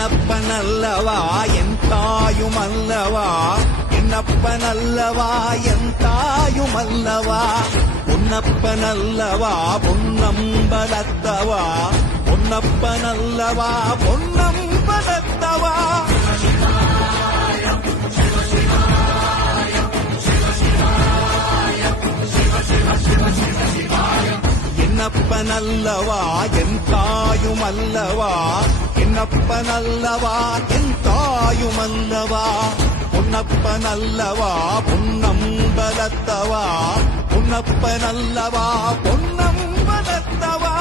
என்னப்பனல்லவா என் தாயுமல்லவா, என்னப்பனல்லவா என் தாயுமல்லவா, பொன்னப்பனல்லவா பொன்னம்பலத்தவா, பொன்னப்பனல்லவா பொன்னம்பலத்தவா. என்னப்பனல்லவா என் தாயுமல்லவா, என்னப்பனல்லவா என் தாயுமல்லவா, பொன்னப்பனல்லவா பொன்னம்பலத்தவா, பொன்னப்பனல்லவா பொன்னம்பலத்தவா.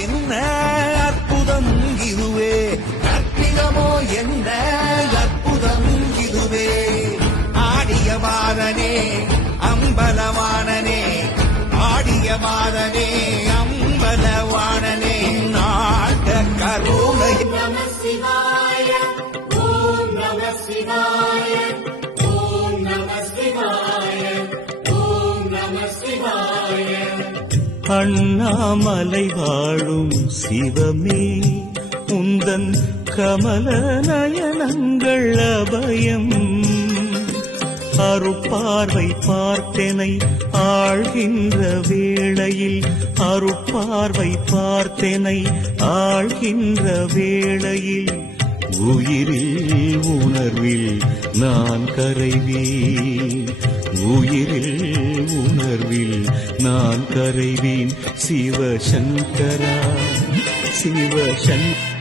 என்ன அற்புதம் இதுவே, கற்பிதமோ என்ன அற்புதம் இதுவே. ஆடிய பாதனே அம்பலவாணனே, ஆடிய பாதனே அம்பலவாணனே, நாட்ட கருணை. நம சிவாய ஓம் நம சிவாய ஓம் நம சிவாய ஓம் நம சிவாய. அண்ணாமலை வாழும் சிவமே உந்தன் கமல நயனங்கள் அபயம், அருட்பார்வை பார்த்தனை ஆழ்கின்ற வேளையில், அருட்பார்வை பார்த்தனை ஆழ்கின்ற வேளையில், உயிரில் உணர்வில் நான் கரைவேன், உயிரில் உணர்வில் நான் கரைவேன். சிவசங்கரா சிவசங்கரா.